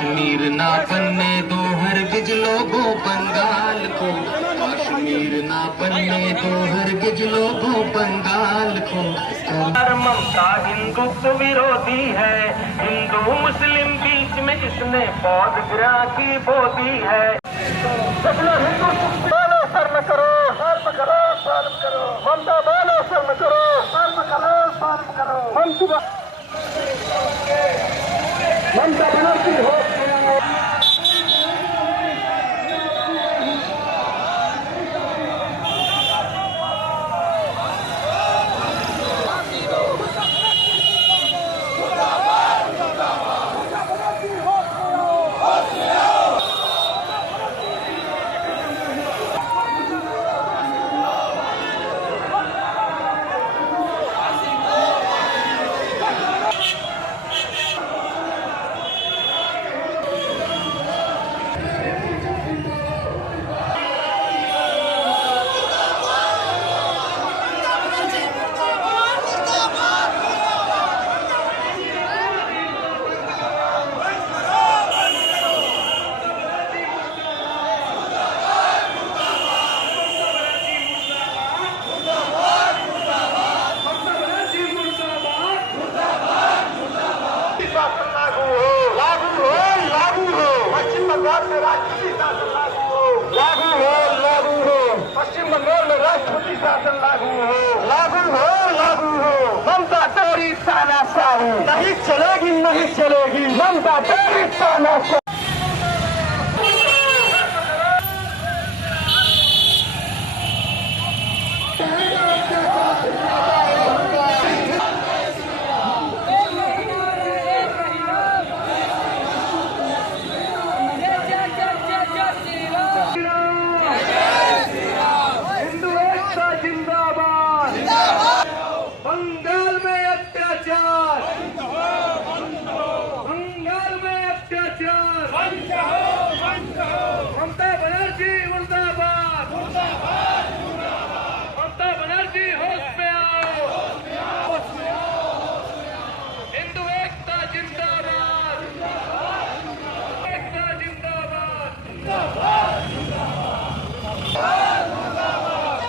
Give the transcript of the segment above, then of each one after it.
कश्मीर ना बनने दो हरगिज लोगों बंगाल को, कश्मीर ना बनने दो हरगिज लोगों बंगाल को। ममता हिंदुत्व विरोधी है, हिंदू मुस्लिम बीच में इसने बौद्ध ग्रह की बोधी है। बोलो शर्म करो, शर्म करो, शर्म करो, ममता बोलो शर्म करो, शर्म करो, शर्म करो। ममता बनर्जी हो पश्चिम बंगाल में राष्ट्रपति शासन लागू हो, लागू हो, लागू हो। ममता तेरी तानाशाही नहीं चलेगी, नहीं चलेगी। ममता तेरी तानाशाही। बंगाल में अत्याचार, बंगाल में अत्याचार। ममता बनर्जी मुर्दाबाद, ममता बनर्जी होश में आओ। हिंदू एकता जिंदाबाद, एकता जिंदाबाद,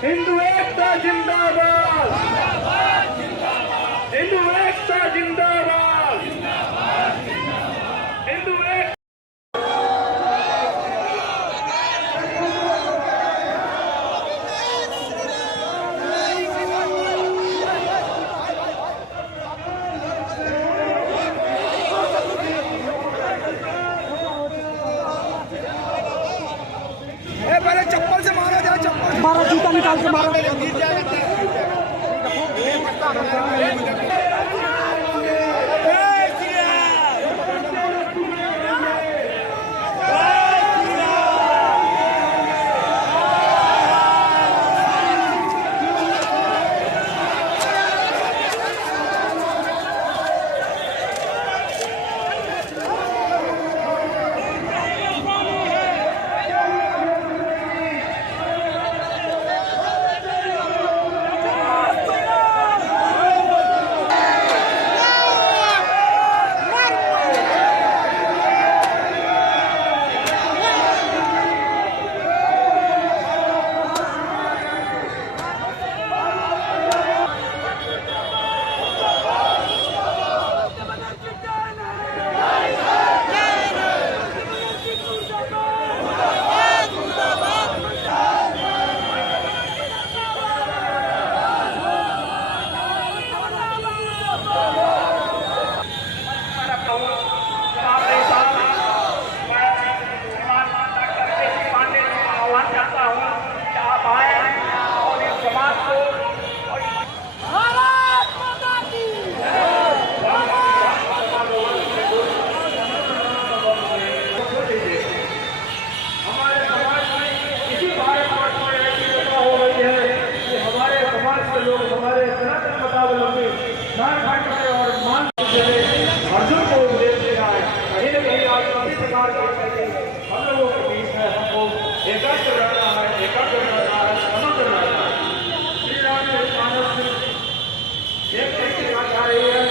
हिंदू एकता जिंदाबाद, हिंदू एकता जिंदाबाद, हिंदू एक। पहले चप्पल से मारा जाए, चप्पल मारा, जूता निकाल के मारा। अर्जुन को उपदेश दे रहा है। कहीं न कहीं आज किसी प्रकार के हम लोगों के बीच में हमको एकत्र रहना है, एकत्र रहना है, समग्र रहना है। श्री राम एक तरीके आ रही है,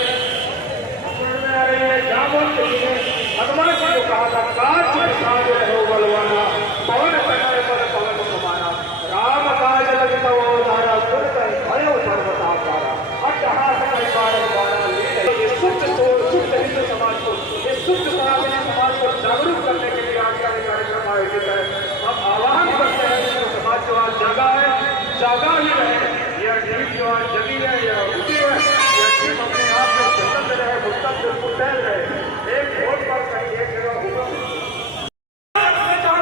में आ रही है, जामुन के लिए भगवान की कहा था काज साज रहो बलवाना, पवन कटाए पर पवन समाना, राम काज लग तव अवतारा, सुर कहि भयो सर्वसाकारा, अट्टहास कहि कारक द्वारा लीन। ये शुद्ध हिंदू समाज को, ये शुद्ध सनातनी समाज को जागरूक करने के लिए आज का ये कार्यक्रम आयोजित है। हम आह्वान करते हैं कि समाज जो आज जागा है, जागा ही रहे, यह टीम जो आज जगी है, यह उठी है, यह टीम अपने आप में स्वतंत्र रहे, मुस्तक टहल रहे। एक वोट पर कहीं एक जगह होगा,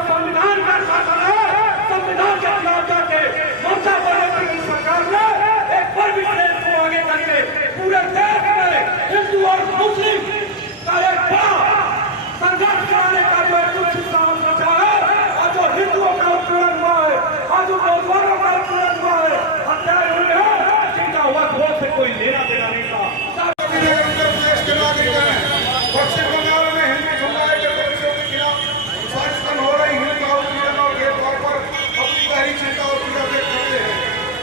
संविधान का शासन है, संविधान के खिलाफ जाके ममता बनर्जी की सरकार ने एक बार भी देश को आगे करके पूरे देश में हिंदू और मुस्लिम का एक बड़ा संघर्ष कराने का जो एक कुछ हिस्सा बचा है, और जो हिंदुओं का उत्पीड़न हुआ है, और जो मुसलमानों का उत्पीड़न हुआ है, हत्याएं हुई है, जिनका वोट से कोई लेना देना नहीं था। उत्तर प्रदेश के नागरिक हैं, पश्चिम बंगाल में हिंदू समुदाय के बच्चों के खिलाफ शासन हो रही हिंसा उत्पीड़न और भेदभाव पर अपनी गहरी चिंता और पीड़ा व्यक्त करते हैं।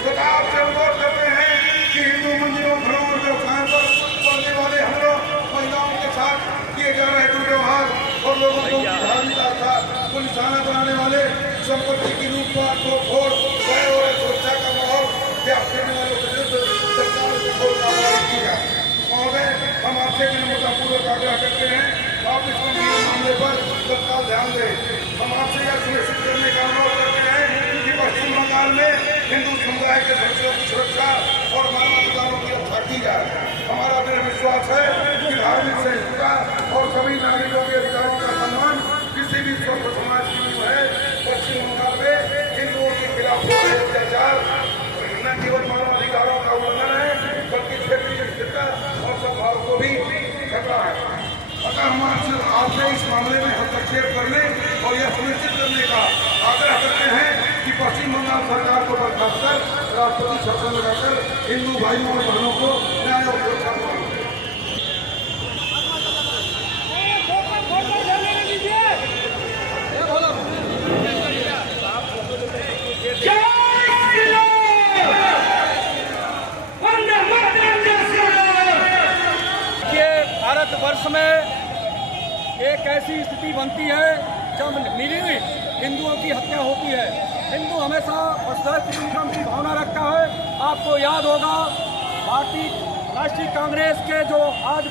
सरकार से अनुरोध करते हैं कि हिंदू मंदिरों, घरों और व्यवसायों पर पड़ने वाले हमलों, महिलाओं के साथ किए जा रहे दुर्व्यवहार और लोगों को धार्मिक आस्था को निशाना बनाने वाले संपत्ति की लूटपाट को तोड़ गए और सुरक्षा का माहौल व्याप्त करने वालों के विरुद्ध सरकार से ठोस कार्रवाई की जाए। महोदय, हम आपसे विनम्रतापूर्वक आग्रह करते हैं, आप इस गंभीर मामले पर तत्काल ध्यान दें। हम आपसे यह सुनिश्चित करने का अनुरोध करते हैं कि पश्चिम बंगाल में हिंदू समुदाय के सदस्यों की सुरक्षा और मानवाधिकारों की रक्षा की जाए। हमारा दृढ़ विश्वास है कि धार्मिक सहिष्णुता और सभी नागरिकों के अधिकारों का सम्मान किसी भी स्वस्थ समाज की नींव है। पश्चिम बंगाल में हिंदुओं के खिलाफ हो रहे अत्याचार न केवल मानवाधिकारों का उल्लंघन है, बल्कि क्षेत्रीय स्थिरता और सद्भाव को भी खतरा है। अतः हम आपसे इस मामले में हस्तक्षेप करने और यह सुनिश्चित करने का आग्रह करते हैं कि पश्चिम बंगाल सरकार को बर्खास्त कर राष्ट्रपति शासन लगाकर हिंदू भाइयों और बहनों को न्याय और सुरक्षा प्रदान करें। भारतवर्ष में एक ऐसी स्थिति बनती है जब निरीह हिंदुओं की हत्या होती है। हिंदू हमेशा वसुधैव कुटुंबकम की भावना रखता है। आपको याद होगा भारतीय राष्ट्रीय कांग्रेस के जो आज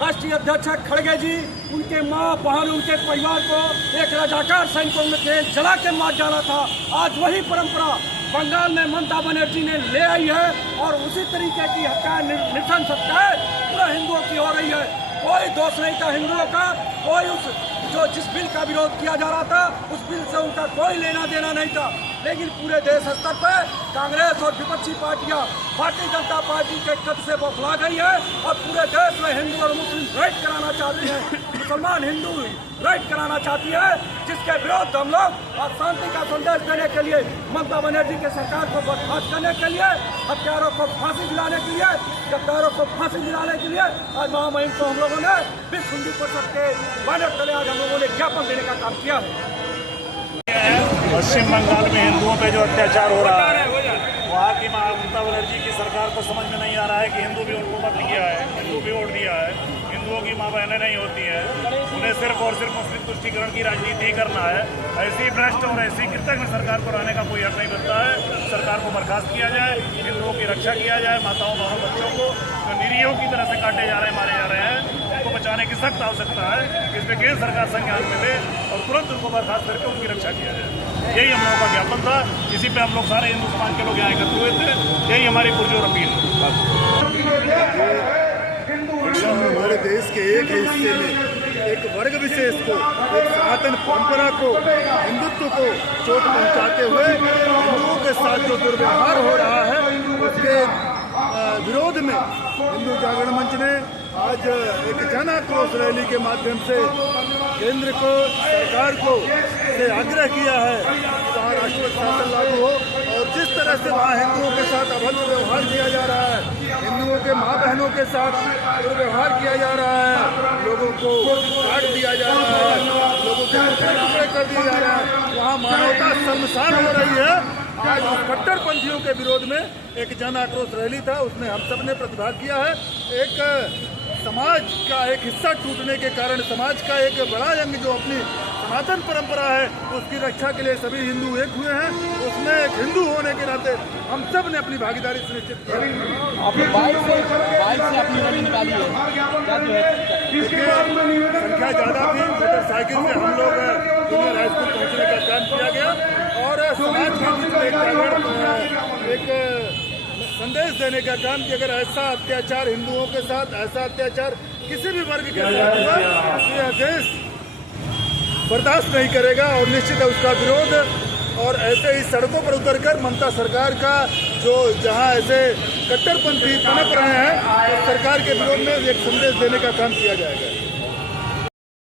राष्ट्रीय अध्यक्ष खड़गे जी, उनके माँ बहन, उनके परिवार को एक रजाकार सैनिकों ने जला के मार डाला था। आज वही परंपरा बंगाल में ममता बनर्जी ने ले आई है और उसी तरीके की हत्या नृशंस हत्याएं पूरे हिंदुओं की हो रही है। कोई दोष नहीं था हिंदुओं का, कोई जिस बिल का विरोध किया जा रहा था उस बिल से उनका कोई लेना देना नहीं था। लेकिन पूरे देश स्तर पर कांग्रेस और विपक्षी पार्टियां भारतीय जनता पार्टी के कद से बौखला गई है और पूरे देश में हिंदू और मुस्लिम राइट कराना चाहती है, मुसलमान हिंदू राइट कराना चाहती है, जिसके विरोध हम लोग और शांति का संदेश देने के लिए ममता बनर्जी की सरकार को बर्खास्त करने के लिए, हत्यारों को फांसी दिलाने के लिए, गद्दारों को फांसी दिलाने के लिए आज महामहिम को हम लोगों ने विश्व हिंदू परिषद के बैनर तले आज हम लोगों ने ज्ञापन देने का काम किया है। पश्चिम बंगाल में हिंदुओं पे जो अत्याचार हो रहा है, वहाँ की ममता बनर्जी की सरकार को समझ में नहीं आ रहा है कि हिंदू भी उनको मत दिया है, हिंदू भी वोट दिया है, हिंदुओं की माँ बहनें नहीं होती है, उन्हें सिर्फ और सिर्फ मुस्लिम तुष्टीकरण की राजनीति ही करना है। ऐसी भ्रष्ट और ऐसी कृतज्ञ सरकार को रहने का कोई हक नहीं बनता है। सरकार को बर्खास्त किया जाए, हिंदुओं की रक्षा किया जाए, माताओं बहनों बच्चों को जो निरीहों की तरह से काटे जा रहे हैं, मारे जा रहे हैं, उनको बचाने की सख्त आवश्यकता है। इसमें केंद्र सरकार संज्ञान में ले और तुरंत उनको बर्खास्त करके उनकी रक्षा किया जाए। यही हम लोगों का ज्ञापन था, इसी पे हम लोग सारे हिंदू समाज के लोग यहाँ एकत्र हुए थे। यही हमारी पुरजोर अपील है। हमारे देश के एक हिस्से में एक वर्ग विशेष को, एक सनातन परंपरा को, हिंदुत्व को चोट पहुंचाते हुए हिंदुओं के साथ जो दुर्व्यवहार हो रहा है उसके विरोध में हिंदू जागरण मंच ने आज एक जन आक्रोश रैली के माध्यम से केंद्र को, सरकार को से आग्रह किया है कि वहाँ राष्ट्रपति शासन लागू हो और जिस तरह से वहाँ हिंदुओं के साथ अभद्र व्यवहार किया जा रहा है, हिंदुओं के माँ बहनों के साथ दुर्व्यवहार किया जा रहा है, लोगों को काट दिया जा रहा है, लोगों के टुकड़े कर दिया जा रहा है, वहाँ मानवता शर्मसार हो रही है। आज कट्टरपंथियों के विरोध में एक जन आक्रोश रैली था, उसमें हम सब ने प्रतिभाग किया है। एक समाज का एक हिस्सा टूटने के कारण समाज का एक बड़ा अंग जो अपनी सनातन परंपरा है उसकी रक्षा के लिए सभी हिंदू एक हुए हैं। उसमें एक हिंदू होने के नाते हम सब ने अपनी भागीदारी सुनिश्चित की। आपने बाइक से अपनी रैली निकाली है, क्या जो है संख्या ज़्यादा थी। मोटरसाइकिल से हम लोग जूनियर हाई स्कूल पहुँचने का काम किया गया और समाज के बीच में एक जागरण, एक संदेश देने का काम कि अगर ऐसा अत्याचार हिंदुओं के साथ, ऐसा अत्याचार किसी भी वर्ग के साथ हुआ तो यह देश बर्दाश्त नहीं करेगा और निश्चित है उसका विरोध। और ऐसे ही सड़कों पर उतरकर ममता सरकार का जो जहां ऐसे कट्टरपंथी पनप रहे हैं तो सरकार के विरोध में एक संदेश देने का काम किया जाएगा।